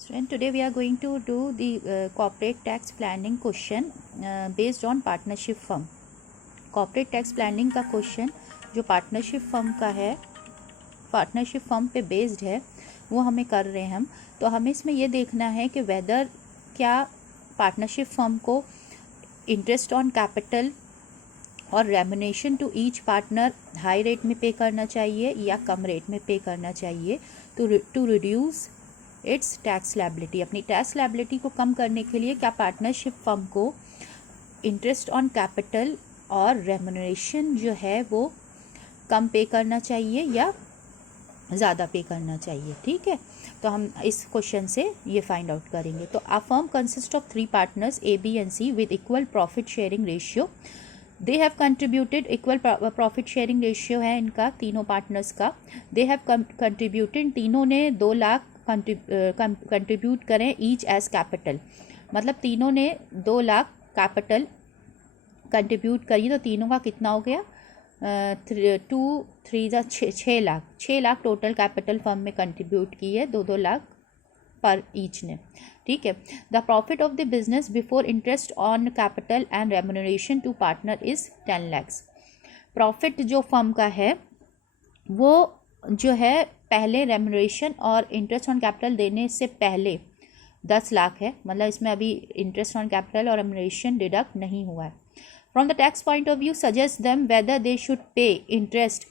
Student, today we are going to do the corporate tax planning question based on partnership firm. corporate tax planning का question जो partnership firm का है, partnership firm पे based है, वो हमें कर रहे हैं हम। तो हमें इसमें ये देखना है कि वेदर क्या पार्टनरशिप फर्म को इंटरेस्ट ऑन कैपिटल और remuneration to each partner high rate में पे करना चाहिए या कम रेट में पे करना चाहिए to reduce its tax liability. अपनी टैक्स लायबिलिटी को कम करने के लिए क्या पार्टनरशिप फर्म को इंटरेस्ट ऑन कैपिटल और रेम्युनरेशन जो है वो कम पे करना चाहिए या ज़्यादा पे करना चाहिए। ठीक है, तो हम इस क्वेश्चन से ये फाइंड आउट करेंगे। तो a firm consist of 3 partners A, B and C with equal profit sharing ratio. They have contributed, equal profit sharing ratio है इनका तीनों पार्टनर्स का। दे हैव कंट्रीब्यूटेड, तीनों ने 2 लाख कंट्रीब्यूट करें ईच एज कैपिटल, मतलब तीनों ने 2 लाख कैपिटल कंट्रीब्यूट करी। तो तीनों का कितना हो गया, 6 लाख टोटल कैपिटल फर्म में कंट्रीब्यूट की है, 2 लाख पर ईच ने। ठीक है, the profit of the business before interest on capital and remuneration to partner is 10 lakhs। Profit जो फर्म का है वो जो है पहले रेम्युनरेशन और इंटरेस्ट ऑन कैपिटल देने से पहले 10 लाख है, मतलब इसमें अभी इंटरेस्ट ऑन कैपिटल और रेम्युनरेशन डिडक्ट नहीं हुआ है। From the tax point of view suggest them whether they should pay interest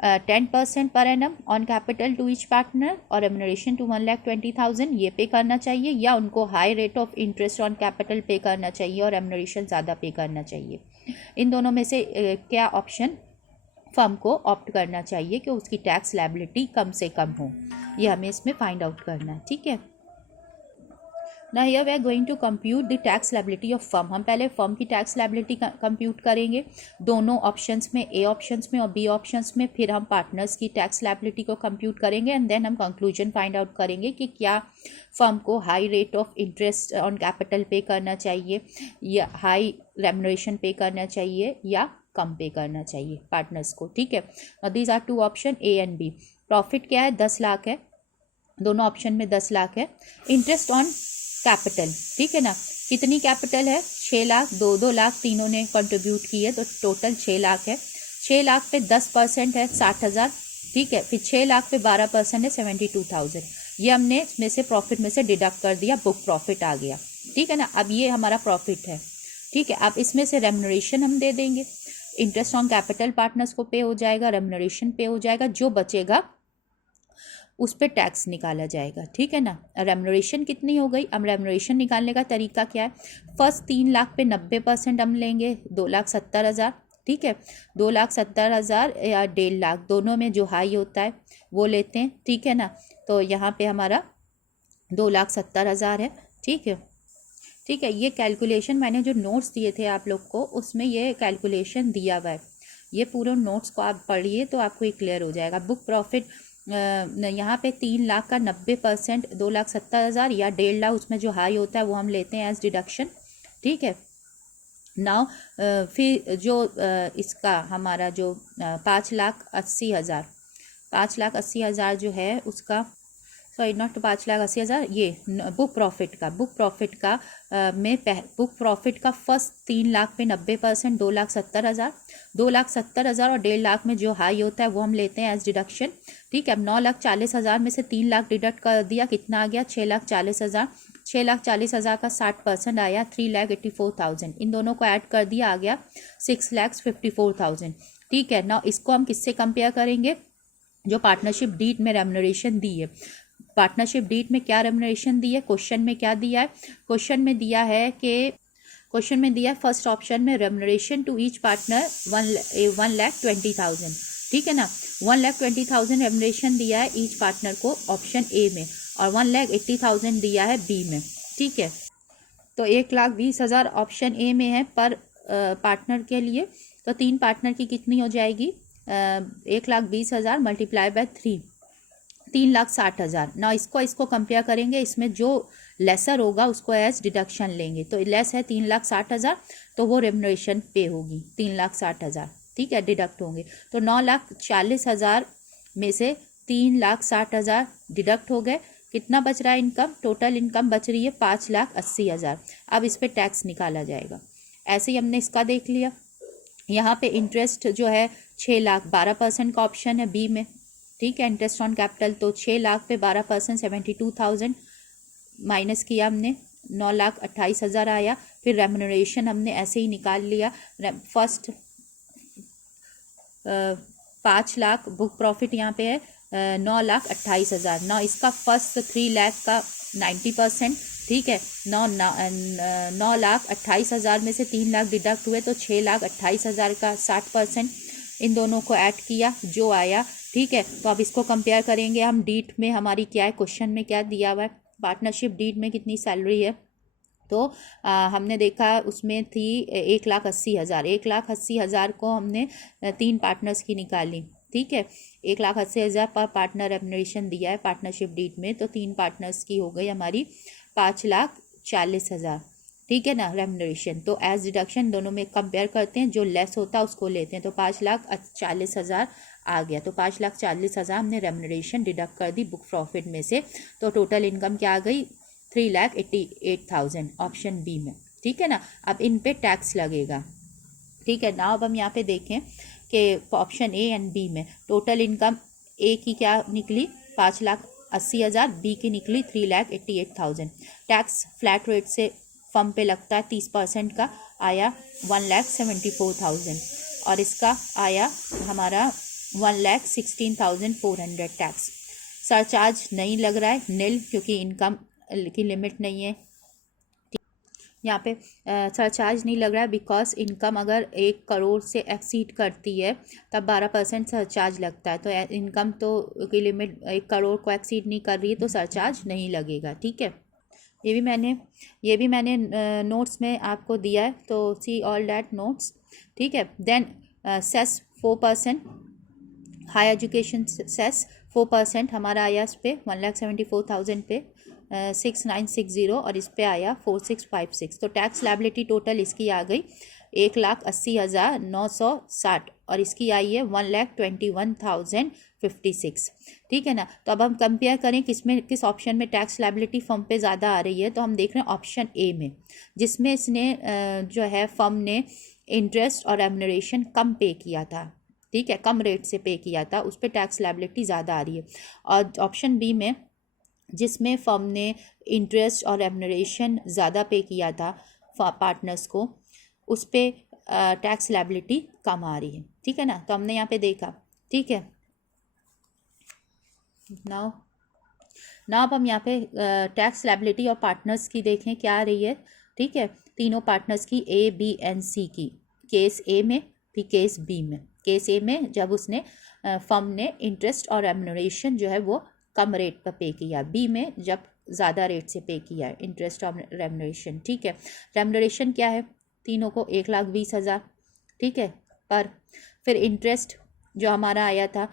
10% per annum on capital to each partner और रेम्युनरेशन टू 1,20,000 ये पे करना चाहिए, या उनको high rate of interest on capital pay करना चाहिए और रेम्युनरेशन ज़्यादा पे करना चाहिए। इन दोनों में से क्या ऑप्शन फर्म को ऑप्ट करना चाहिए कि उसकी टैक्स लायबिलिटी कम से कम हो, ये हमें इसमें फाइंड आउट करना है। ठीक है, ना here we are going to compute the tax liability of firm. हम पहले फर्म की टैक्स लायबिलिटी कंप्यूट करेंगे दोनों ऑप्शंस में, ए ऑप्शंस में और बी ऑप्शंस में। फिर हम पार्टनर्स की टैक्स लायबिलिटी को कंप्यूट करेंगे एंड देन हम कंक्लूजन फाइंड आउट करेंगे कि क्या फर्म को high rate of interest on capital pay करना चाहिए या हाई रेम्युनरेशन पे करना चाहिए या कम पे करना चाहिए पार्टनर्स को। ठीक है, these are 2 option A and B. Profit क्या है, 10 लाख है, दोनों ऑप्शन में 10 लाख है। इंटरेस्ट ऑन कैपिटल, ठीक है ना, कितनी कैपिटल है, 6 लाख, 2 लाख तीनों ने कंट्रीब्यूट की है, तो टोटल 6 लाख है। 6 लाख पे 10% है 60,000, ठीक है, फिर 6 लाख पे 12% है 72,000। ये हमने इसमें से प्रॉफिट में से डिडक्ट कर दिया, बुक प्रॉफिट आ गया। ठीक है ना, अब ये हमारा प्रॉफिट है। ठीक है, अब इसमें से रेम्युनरेशन हम दे देंगे, इंटरेस्ट ऑन कैपिटल पार्टनर्स को पे हो जाएगा, रेम्युनरेशन पे हो जाएगा, जो बचेगा उस पर टैक्स निकाला जाएगा। ठीक है ना, रेम्युनरेशन कितनी हो गई, अब रेम्युनरेशन निकालने का तरीका क्या है, फर्स्ट 3 लाख पे 90% हम लेंगे, 2,70,000। ठीक है, 2,70,000 या 1.5 लाख, दोनों में जो हाई होता है वो लेते हैं। ठीक है ना, तो यहाँ पे हमारा 2,70,000 है। ठीक है, ठीक है, ये कैलकुलेशन मैंने जो नोट्स दिए थे आप लोग को, उसमें ये कैलकुलेशन दिया हुआ है। ये पूरे नोट्स को आप पढ़िए तो आपको ये क्लियर हो जाएगा। बुक प्रॉफिट यहाँ पे 3 लाख का 90% 2,70,000 या 1.5 लाख, उसमें जो हाई होता है वो हम लेते हैं एज डिडक्शन। ठीक है, नाउ फिर जो इसका हमारा जो 5,80,000, 5,80,000 जो है उसका, सॉरी नॉट 5,80,000, ये बुक प्रॉफिट का बुक प्रॉफिट का फर्स्ट 3 लाख पे 90% 2,70,000, 2,70,000 और 1.5 लाख में जो हाई होता है वो हम लेते हैं एज डिडक्शन। ठीक है, अब 9,40,000 में से 3 लाख डिडक्ट कर दिया, कितना आ गया, 6,40,000। 6,40,000 का 60% आया 3,84,000, इन दोनों को ऐड कर दिया, आ गया 6,54,000। ठीक है, ना इसको हम किससे कंपेयर करेंगे, जो पार्टनरशिप डीड में रेम्युनरेशन दी है। पार्टनरशिप डीड में क्या रेम्युनरेशन दी है, क्वेश्चन में क्या दिया है, क्वेश्चन में दिया है फर्स्ट ऑप्शन में रेम्युनरेशन टू ईच पार्टनर 1,20,000। ठीक है ना, 1,20,000 रेम्युनरेशन दिया है ईच पार्टनर को ऑप्शन ए में, और 1,80,000 दिया है बी में। ठीक है, तो 1,20,000 ऑप्शन ए में है पर पार्टनर के लिए, तो 3 पार्टनर की कितनी हो जाएगी, 1,20,000 मल्टीप्लाई बाय 3, 3,60,000। ना इसको कंपेयर करेंगे, इसमें जो लेसर होगा उसको एज डिडक्शन लेंगे, तो लेस है 3,60,000, तो वो रेम्युनरेशन पे होगी 3,60,000। ठीक है, डिडक्ट होंगे, तो 9,40,000 में से 3,60,000 डिडक्ट हो गए, कितना बच रहा है इनकम, टोटल इनकम बच रही है 5,80,000। अब इस पर टैक्स निकाला जाएगा। ऐसे ही हमने इसका देख लिया। यहाँ पे इंटरेस्ट जो है 6,00,000, 12% का ऑप्शन है बी में, ठीक है। इंटरेस्ट ऑन कैपिटल तो 6,00,000 पे 12% 72,000 माइनस किया हमने, 9,28,000 आया। फिर रेम्यूनरेशन हमने ऐसे ही निकाल लिया। फर्स्ट 5,00,000 बुक प्रॉफिट यहाँ पे है 9,28,000। ना इसका फर्स्ट 3,00,000 का 90%, ठीक है। 9,28,000 में से 3,00,000 डिडक्ट हुए तो 6,28,000 का 60%। इन दोनों को ऐड किया जो आया, ठीक है। तो अब इसको कंपेयर करेंगे हम। डीड में हमारी क्या है, क्वेश्चन में क्या दिया हुआ है, पार्टनरशिप डीड में कितनी सैलरी है, तो हमने देखा उसमें थी 1,80,000। 1,80,000 को हमने 3 पार्टनर्स की निकाली, ठीक है। 1,80,000 पर पार्टनर रेम्यूनरेशन दिया है पार्टनरशिप डीड में, तो 3 पार्टनर्स की हो गई हमारी 5,40,000, ठीक है ना, रेम्यूनरेशन। तो एज डिडक्शन दोनों में कंपेयर करते हैं, जो लेस होता है उसको लेते हैं। तो 5,40,000 आ गया। तो 5,40,000 हमने रेम्यूनरेशन डिडक्ट कर दी बुक प्रॉफिट में से। तो टोटल इनकम क्या आ गई, 3,88,000 ऑप्शन बी में, ठीक है ना। अब इन पे टैक्स लगेगा, ठीक है ना। अब हम यहाँ पे देखें कि ऑप्शन ए एंड बी में टोटल इनकम ए की क्या निकली 5,80,000, बी की निकली 3,88,000। टैक्स फ्लैट रेट से फर्म पे लगता है 30% का, आया 1,74,000। और इसका आया हमारा 1,16,400 टैक्स। सरचार्ज नहीं लग रहा है, नील, क्योंकि इनकम की लिमिट नहीं है। यहाँ पे सरचार्ज नहीं लग रहा है बिकॉज इनकम अगर 1 करोड़ से एक्सीड करती है तब 12% सरचार्ज लगता है। तो इनकम तो की लिमिट 1 करोड़ को एक्सीड नहीं कर रही है तो सरचार्ज नहीं लगेगा, ठीक है। ये भी मैंने नोट्स में आपको दिया है, तो सी ऑल डैट नोट्स, ठीक है। Then cess 4%, high education cess 4% हमारा आया इस पे 1,74,000 पे 6,960, और इस पे आया 4,656। तो टैक्स लायबिलिटी टोटल इसकी आ गई 1,80,960, और इसकी आई है 1,21,056, ठीक है ना। तो अब हम कंपेयर करें किस ऑप्शन में टैक्स लायबिलिटी फर्म पे ज़्यादा आ रही है, तो हम देख रहे हैं ऑप्शन ए में, जिसमें इसने जो है फर्म ने इंटरेस्ट और रेम्यूनरेशन कम पे किया था, ठीक है, कम रेट से पे किया था, उस पर टैक्स लायबिलिटी ज़्यादा आ रही है। और ऑप्शन बी में जिसमें फर्म ने इंटरेस्ट और रेम्यूनरेशन ज़्यादा पे किया था पार्टनर्स को, उस पर टैक्स लायबिलिटी कम आ रही है, ठीक है ना। तो हमने यहाँ पे देखा, ठीक है। नाउ अब हम यहाँ पे टैक्स लायबिलिटी और पार्टनर्स की देखें क्या आ रही है, ठीक है। तीनों पार्टनर्स की ए बी एंड सी की, केस ए में भी केस बी में। केस ए में जब उसने फर्म ने इंटरेस्ट और रेम्यूनरेशन जो है वो कम रेट पर पे किया, बी में जब ज़्यादा रेट से पे किया है इंटरेस्ट और रेम्यूनरेशन, ठीक है। रेम्यूनरेशन क्या है, तीनों को 1,20,000, ठीक है, पर फिर इंटरेस्ट जो हमारा आया था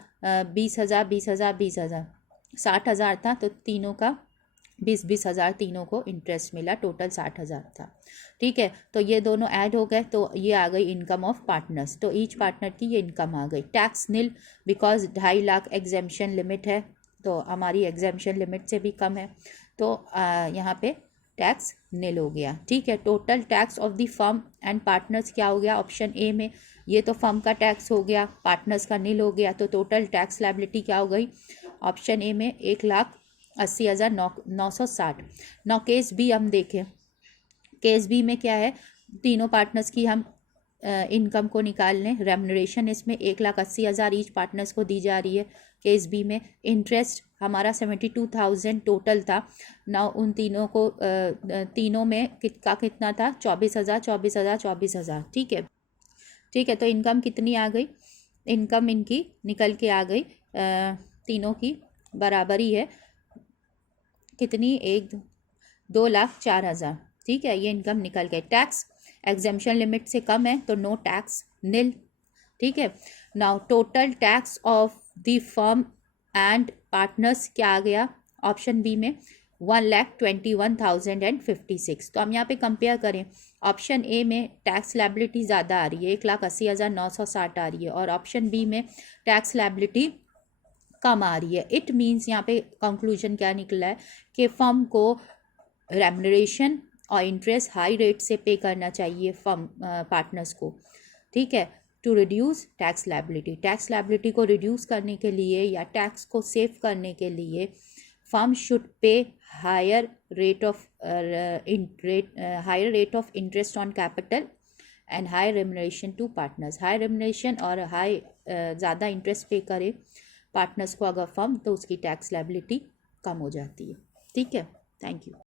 20,000 20,000 20,000 60,000 था, तो तीनों का 20,000 तीनों को इंटरेस्ट मिला, टोटल 60,000 था, ठीक है। तो ये दोनों ऐड हो गए, तो ये आ गई इनकम ऑफ पार्टनर्स। तो ईच पार्टनर की ये इनकम आ गई। Tax nil because 2.5 lakh exemption limit है, तो हमारी एग्जेम्पशन लिमिट से भी कम है, तो यहाँ पे टैक्स नील हो गया, ठीक है। Total tax of the firm and partners क्या हो गया ऑप्शन ए में, ये तो फर्म का टैक्स हो गया, पार्टनर्स का नील हो गया, तो टोटल टैक्स लायबिलिटी क्या हो गई ऑप्शन ए में 1,80,960। नौ केस बी हम देखें, केस बी में क्या है, तीनों पार्टनर्स की हम इनकम को निकाल लें। रेम्यूनरेशन इसमें 1,80,000 ईच पार्टनर्स को दी जा रही है केस बी में। इंटरेस्ट हमारा 72,000 टोटल था ना, उन तीनों को तीनों में कितना था 24,000 24,000 24,000, ठीक है, ठीक है। तो इनकम कितनी आ गई, इनकम इनकी निकल के आ गई तीनों की बराबरी है कितनी, 2,04,000, ठीक है, ये इनकम निकल गई। टैक्स एग्जेम्पशन लिमिट से कम है तो नो टैक्स नील, ठीक है। Now total tax of the firm and partners क्या आ गया ऑप्शन बी में 1,21,056। तो हम यहाँ पे कंपेयर करें, ऑप्शन ए में टैक्स लायबिलिटी ज़्यादा आ रही है 1,80,960 आ रही है, और ऑप्शन बी में टैक्स लायबिलिटी कम आ रही है। इट मीन्स यहाँ पे कंक्लूजन क्या निकला है कि फर्म को रेम्यूनरेशन और इंटरेस्ट हाई रेट से पे करना चाहिए फर्म पार्टनर्स को, ठीक है, to reduce tax liability. Tax liability को रिड्यूस करने के लिए या टैक्स को सेव करने के लिए firm should pay higher rate of interest on capital and high remuneration to partners. High remuneration और हाई ज़्यादा इंटरेस्ट पे करे पार्टनर्स को अगर फर्म, तो उसकी टैक्स लायबिलिटी कम हो जाती है। ठीक है, थैंक यू।